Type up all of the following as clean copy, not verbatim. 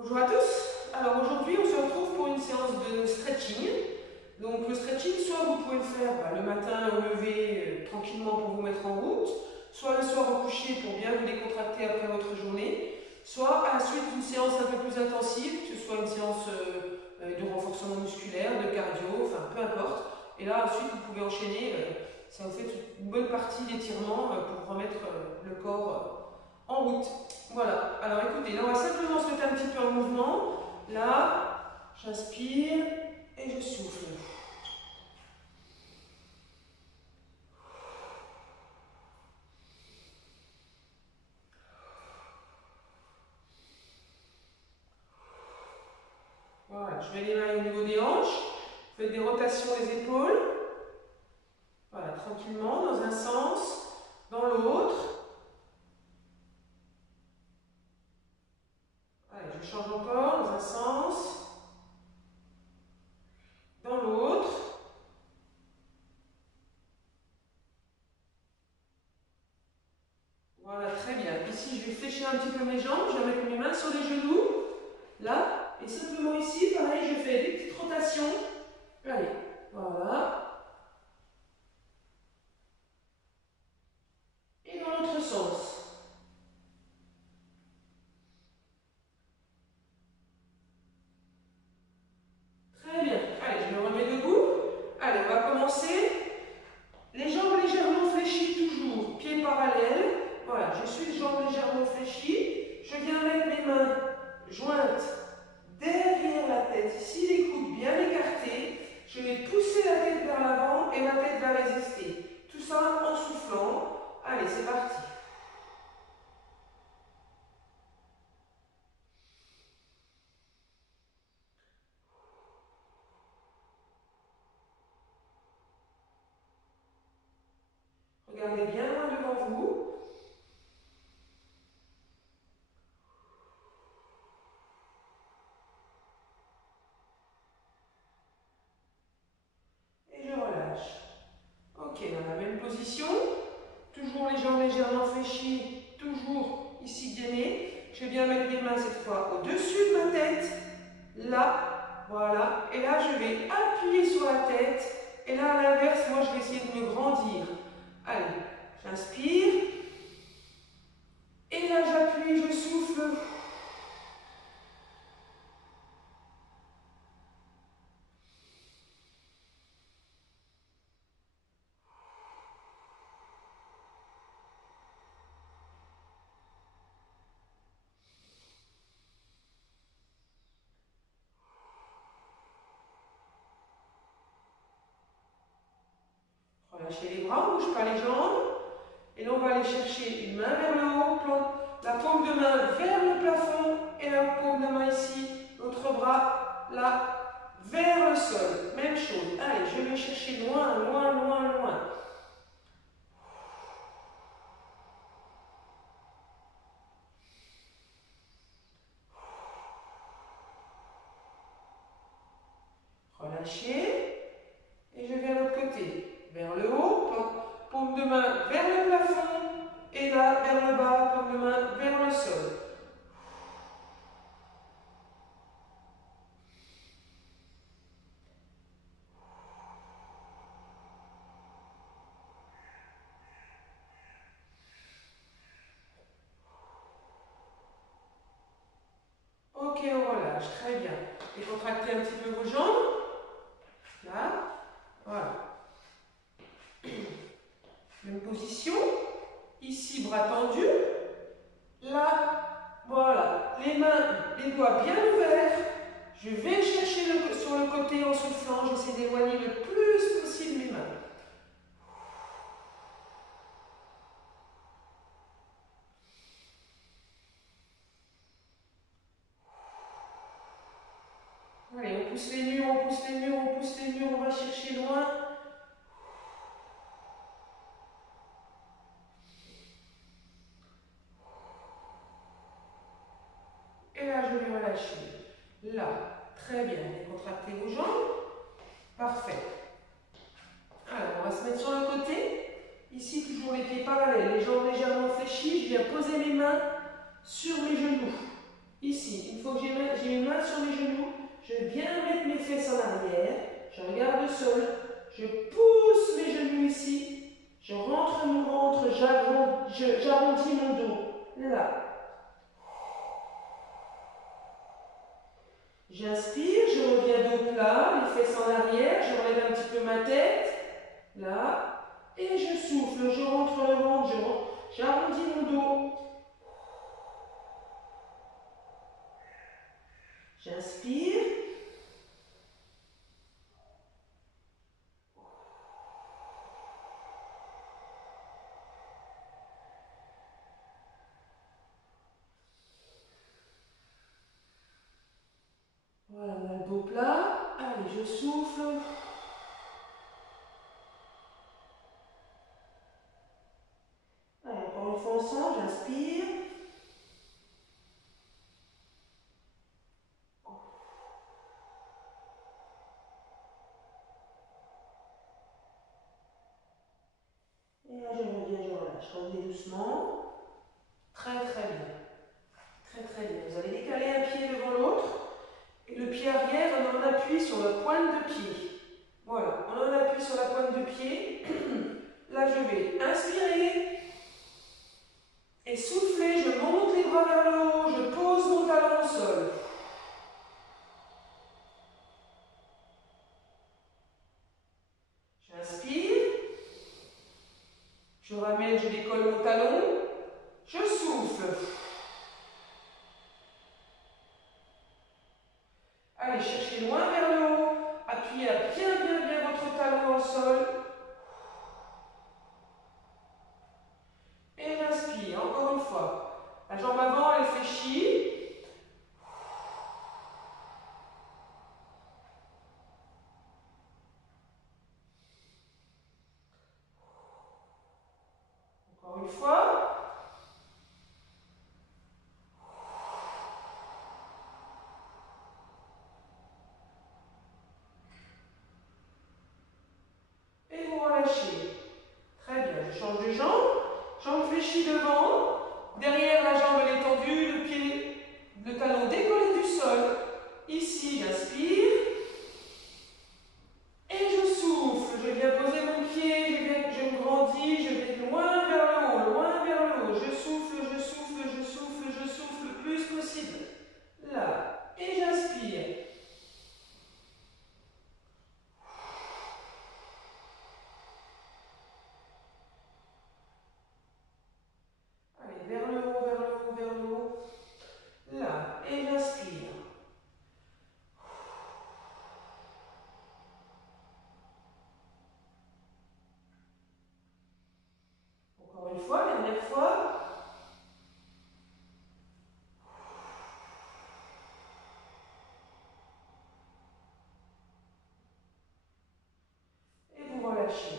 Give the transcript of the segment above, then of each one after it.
Bonjour à tous. Alors aujourd'hui, on se retrouve pour une séance de stretching. Donc le stretching, soit vous pouvez le faire le matin au lever tranquillement pour vous mettre en route, soit le soir au coucher pour bien vous décontracter après votre journée, soit à la suite d'une séance un peu plus intensive, que ce soit une séance de renforcement musculaire, de cardio, enfin peu importe. Et là ensuite vous pouvez enchaîner, ça vous fait une bonne partie d'étirement pour remettre le corps en route. Voilà, alors écoutez, là on va simplement se mettre un petit peu en mouvement. Là, j'inspire et je souffle. Voilà, je mets les mains au niveau des hanches, faites des rotations des épaules. Voilà, tranquillement, dans un sens, dans l'autre. Allez, je change encore, dans un sens, dans l'autre. Voilà, très bien. Ici, je vais fléchir un petit peu mes jambes, je vais mettre mes mains sur les genoux, là, et simplement ici, pareil, je fais des petites rotations. Allez, voilà. Et dans l'autre sens. Très bien. Allez, je me remets debout. Allez, on va commencer. Les jambes légèrement fléchies toujours, pieds parallèles. Voilà, je suis les jambes légèrement fléchies. Je viens mettre mes mains jointes derrière la tête. Ici, les coudes bien écartés. Je vais pousser la tête vers l'avant et ma tête va résister. Tout ça en soufflant. Allez, c'est parti. Regardez bien loin devant vous. Et je relâche. Ok, dans la même position. Toujours les jambes légèrement fléchies. Toujours ici gainées. Je vais bien mettre mes mains cette fois au-dessus de ma tête. Là, voilà. Et là, je vais appuyer sur la tête. Et là, à l'inverse, moi, je vais essayer de me grandir. Allez, j'inspire. Et là, j'appuie, je souffle. Relâchez les bras, on ne bouge pas les jambes. Et là, on va aller chercher une main vers le haut, la paume de main vers le plafond et la paume de main ici, l'autre bras là, vers le sol. Même chose. Allez, je vais chercher loin, loin, loin, loin. Relâchez. Et je viens de l'autre côté. Vers le haut, paume de main vers le plafond. Et là, vers le bas, paume de main vers le sol. Ok, on relâche. Très bien. Et contractez un petit peu vos jambes. Là. Voilà. Même position. Ici, bras tendus. Là, voilà. Les mains, les doigts bien ouverts. Je vais chercher sur le côté en soufflant. J'essaie d'éloigner le plus possible mes mains. Allez, on pousse les murs, on pousse les murs, on pousse les murs. On va chercher loin. Et là, je vais relâcher. Là, très bien. Contractez vos jambes. Parfait. Alors, on va se mettre sur le côté. Ici, toujours les pieds parallèles, les jambes légèrement fléchies. Je viens poser mes mains sur mes genoux. Ici, une fois que j'ai mes mains sur mes genoux, je viens mettre mes fesses en arrière, je regarde le sol, je pousse mes genoux ici, je rentre mon ventre, j'arrondis mon dos. Là. J'inspire, je reviens dos plat, les fesses en arrière, je relève un petit peu ma tête. Là. Et je souffle, je rentre le ventre, j'arrondis mon dos. J'inspire. Voilà, on a le dos plat. Allez, je souffle. Allez, encore une fois ensemble, j'inspire. Et là, je reviens, je relâche. Revenez doucement. Très, très bien. Très, très bien. Vous allez décaler un pied devant l'autre. Et le pied arrière, on en appuie sur la pointe de pied. Voilà, on en appuie sur la pointe de pied. Là, je vais inspirer et souffler. Je monte les bras vers le haut. Je pose mon talon au sol. J'inspire. Je ramène, je décolle mon talon. Je souffle. Allez, cherchez loin vers le haut. Appuyez bien votre talon au sol. Et j'inspire, encore une fois. La jambe avant, elle fléchit. Encore une fois. Et vous relâchez. Très bien, je change de jambe. Jambe fléchie devant. Derrière, la jambe elle est tendue, le pied, le talon décollé du sol. Ici, j'inspire. Et je souffle. Je viens poser mon pied, je me grandis, je vais loin vers le haut, loin vers le haut. Je souffle, je souffle, je souffle, je souffle le plus possible. Là. Et j'inspire. Allez, vers le haut, vers le haut, vers le haut. Là. Et j'inspire. Encore une fois, dernière fois. Et vous relâchez.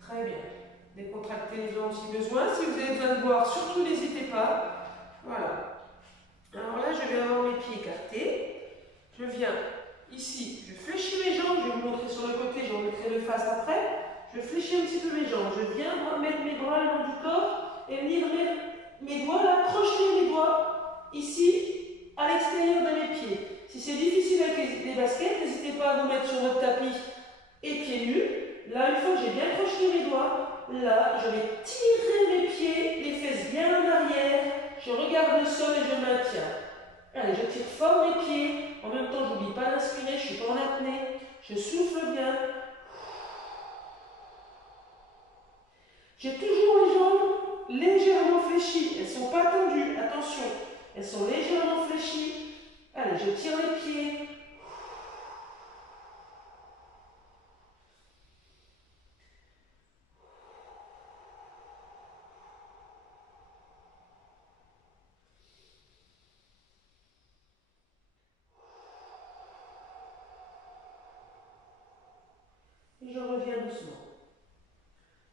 Très bien. Décontractez les jambes si besoin. Si vous avez besoin de boire, surtout n'hésitez pas. Voilà. Alors là, je vais avoir mes pieds écartés. Je viens ici, je fléchis mes jambes. Je vais vous montrer sur le côté, je remettrai le face après. Je fléchis un petit peu mes jambes. Je viens mettre mes bras le long du corps et venir mettre mes doigts là, crocheter mes doigts ici, à l'extérieur de mes pieds. Si c'est difficile avec les baskets, n'hésitez pas à vous mettre sur votre tapis et pieds nus. Là, une fois que j'ai bien crocheté mes doigts, là, je vais tirer mes pieds, les fesses bien en arrière. Je regarde le sol et je maintiens. Allez, je tire fort mes pieds. En même temps, je n'oublie pas d'inspirer, je ne suis pas en apnée. Je souffle bien. J'ai toujours les jambes légèrement fléchies. Elles ne sont pas tendues, attention. Elles sont légèrement fléchies. Allez, je tire les pieds. Et je reviens doucement.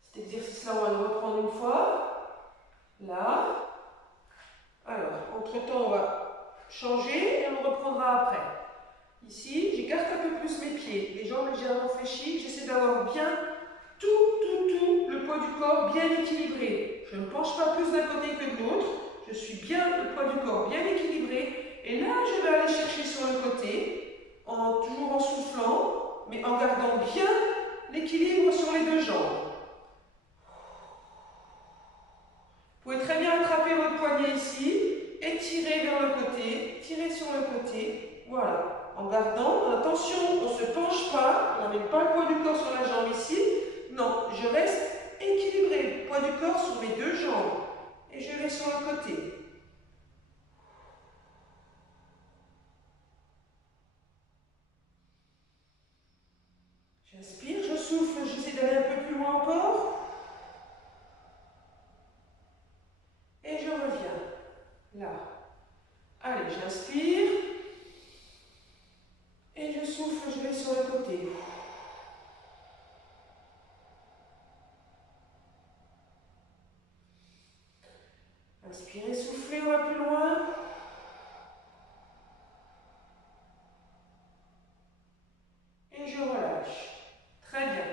Cet exercice-là, on va le reprendre une fois. Là. Alors, entre-temps, on va changer et on le reprendra après. Ici, j'écarte un peu plus mes pieds, les jambes légèrement fléchies. J'essaie d'avoir bien tout, le poids du corps bien équilibré. Je ne penche pas plus d'un côté que de l'autre. Je suis bien, le poids du corps bien équilibré. Et là, je vais aller chercher sur le côté, toujours en soufflant, mais en gardant bien l'équilibre sur les deux jambes. Vous pouvez très bien attraper votre poignet ici et tirer vers le côté, tirer sur le côté, voilà. En gardant, attention, on ne se penche pas, on n'amène pas le poids du corps sur la jambe ici. Non, je reste équilibré, poids du corps sur mes deux jambes. Et je vais sur le côté. J'inspire, je souffle, j'essaie d'aller un peu plus loin encore. Et je reviens. Là. Allez, j'inspire. Et je souffle, je vais sur le côté. Inspirez, soufflez, on va plus loin. Et je relâche. Très bien.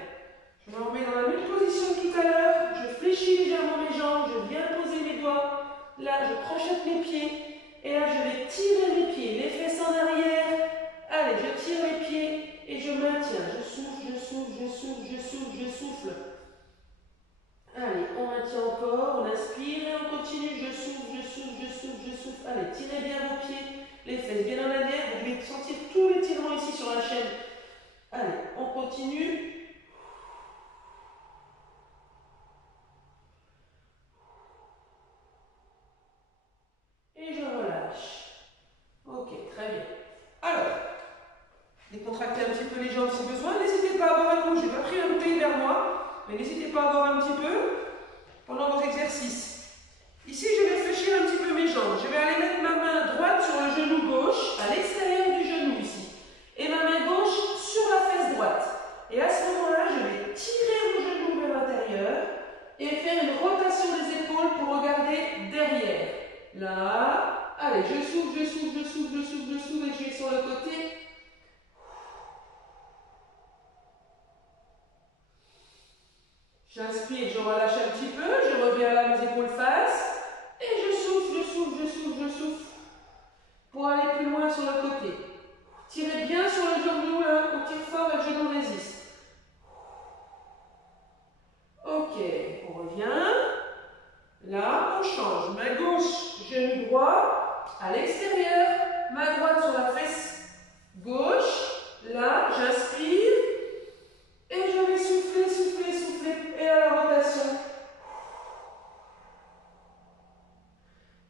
Je me remets dans la même position que tout à l'heure. Je fléchis légèrement mes jambes, je viens poser mes doigts. Là, je crochette mes pieds. Et là, je vais tirer mes pieds, les fesses en arrière. Allez, je tire les pieds et je maintiens. Je souffle, je souffle, je souffle, je souffle, je souffle. Allez, on maintient encore, on inspire et on continue. Je souffle, je souffle, je souffle, je souffle. Allez, tirez bien vos pieds, les fesses bien en arrière. Vous devez sentir tous les tirements ici sur la chaîne. Allez, on continue. Et je relâche. Ok, très bien. Alors, décontractez un petit peu les jambes si besoin. N'hésitez pas à boire un coup. Je n'ai pas pris la bouteille vers moi, mais n'hésitez pas à boire un petit peu pendant vos exercices. Ici, je vais fléchir un petit peu mes jambes. Je vais aller mettre ma main droite sur le genou gauche, à l'extérieur du genou ici. Et ma main gauche sur la fesse droite. Et à ce moment-là, je vais tirer mon genou vers l'intérieur et faire une rotation des épaules pour regarder derrière. Là, allez, je souffle, je souffle, je souffle, je souffle, je souffle et je vais sur le côté. J'inspire, je relâche un petit peu, je reviens là, mes épaules face. Et je souffle, je souffle, je souffle, je souffle. Pour aller plus loin sur le côté. Tirez bien sur le genou là, on tire fort et le genou résiste. Ok, on revient. Là, on change. Main gauche, genou droit, à l'extérieur. Main droite sur la fesse gauche. Là, j'inspire. Et je vais souffler, souffler, souffler. Et à la rotation.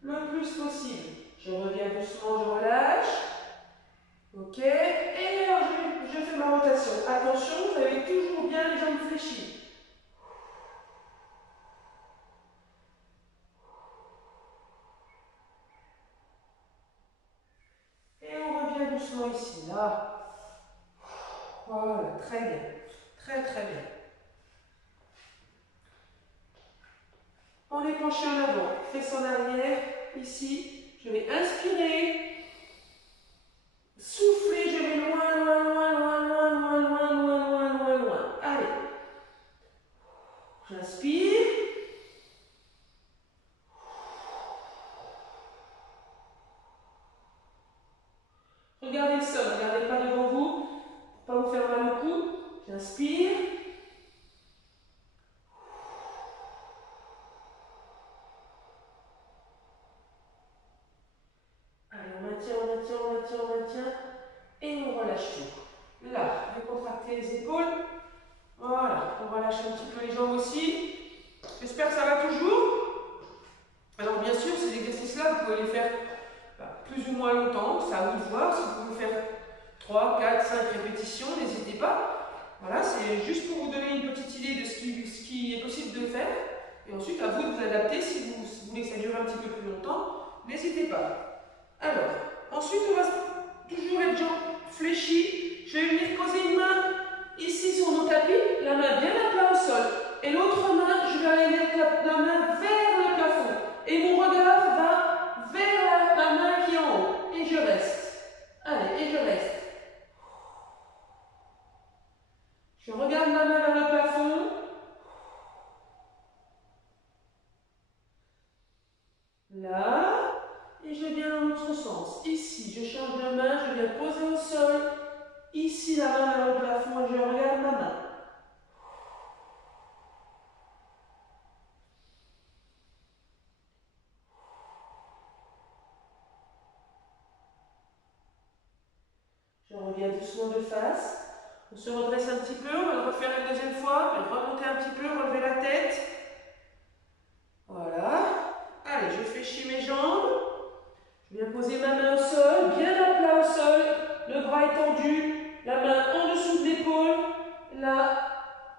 Le plus possible. Je reviens doucement, je relâche. Ok. Et alors, je fais ma rotation. Attention, vous avez toujours bien les jambes fléchies. Doucement ici, là. Voilà, très bien. Très, très bien. On est penché en avant, fesses en arrière. Ici, je vais inspirer. Souffler, je vais loin, loin, loin, loin, loin, loin, loin, loin, loin, loin, loin. Allez. J'inspire. Regardez le sol, ne regardez pas devant vous, pour ne pas vous faire mal au cou. J'inspire. Allez, on maintient, on maintient, on maintient, on maintient. Et on relâche tout. Là, décontractez les épaules. Voilà, on relâche un petit peu les jambes aussi. J'espère que ça va toujours. Alors bien sûr, ces exercices-là, vous pouvez les faire plus ou moins longtemps. C'est à vous de voir. Si vous pouvez faire 3, 4, 5 répétitions, n'hésitez pas. Voilà, c'est juste pour vous donner une petite idée de ce qui est possible de faire. Et ensuite, à vous de vous adapter. Si vous voulez que ça dure un petit peu plus longtemps, n'hésitez pas. Alors, ensuite, on va toujours être jambes fléchies. Je vais venir poser une main ici sur mon tapis, la main bien à plat au sol. Et l'autre main, je vais aller mettre la main vers le plafond. Et mon regard va vers la main qui est en haut. Et je reste. Allez, et je reste. Je regarde ma main vers le plafond. Là. et je viens dans l'autre sens. Ici, je change de main, je viens poser au sol. Ici, la main vers le plafond et je regarde ma main. Je reviens doucement de face. On se redresse un petit peu, on va le refaire une deuxième fois. On va remonter un petit peu, relever la tête. Voilà. Allez, je fléchis mes jambes. Je viens poser ma main au sol, bien à plat au sol. Le bras étendu, la main en dessous de l'épaule. La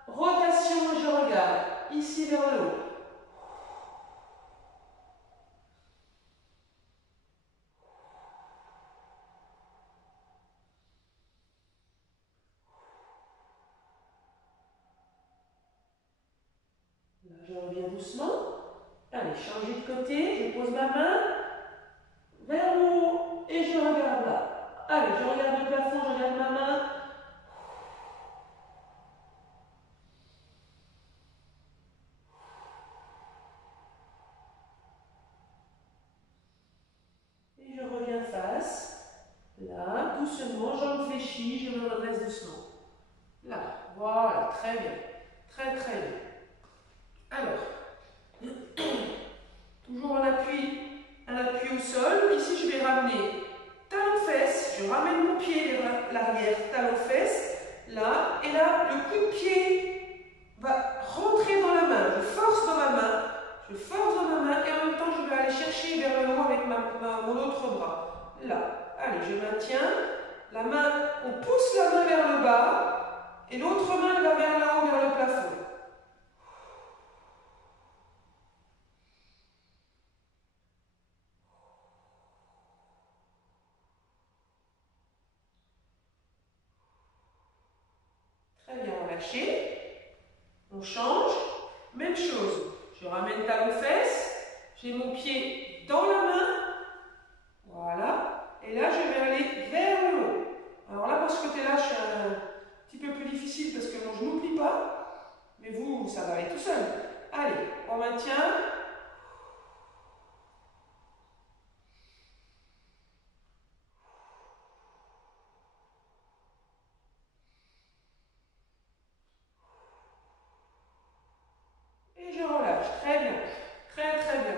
rotation et je regarde. Ici vers le haut. Là, je reviens doucement. Allez, changer de côté. Je pose ma main vers le haut et je regarde là. Allez, je regarde le plafond, je regarde ma main. Et je reviens face. Là, doucement, jambes fléchies, je me redresse doucement. Là, voilà, très bien. Très très bien. Alors, toujours un appui au sol. Ici, je vais ramener talon-fesse. Je ramène mon pied vers l'arrière, talon-fesse. Là, et là, le coup de pied va rentrer dans la main. Je force dans ma main. Je force dans ma main et en même temps, je vais aller chercher vers le haut avec mon autre bras. Là, allez, je maintiens. La main, on pousse la main vers le bas et l'autre main elle va vers le haut, vers le plafond. Très bien, relâché. On change. Même chose. Je ramène talon-fesse. J'ai mon pied dans la main. Voilà. Et là, je vais aller vers le haut. Alors là, pour ce côté-là, je suis un petit peu plus difficile parce que mon genou ne plie pas. Mais vous, ça va aller tout seul. Allez, on maintient. Et je relâche. Très bien. Très très bien.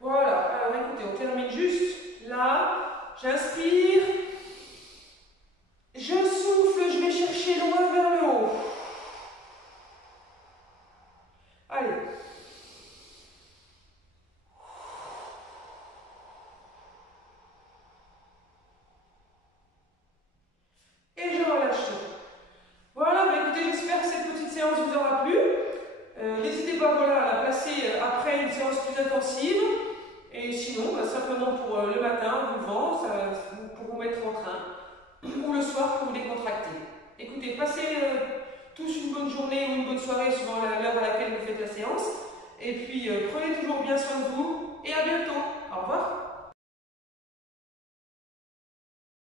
Voilà. Alors écoutez, on termine juste là. J'inspire. Je souffle, je vais chercher loin vers le haut. Allez. Et je relâche tout. Voilà, bah écoutez, j'espère que cette petite séance vous aura plu. N'hésitez pas voilà, à la placer après une séance plus intensive. Et sinon, bah, simplement pour le matin, vous levant, pour vous mettre en train. Ou le soir pour vous décontracter. Écoutez, passez tous une bonne journée ou une bonne soirée suivant l'heure à laquelle vous faites la séance. Et puis, prenez toujours bien soin de vous et à bientôt. Au revoir.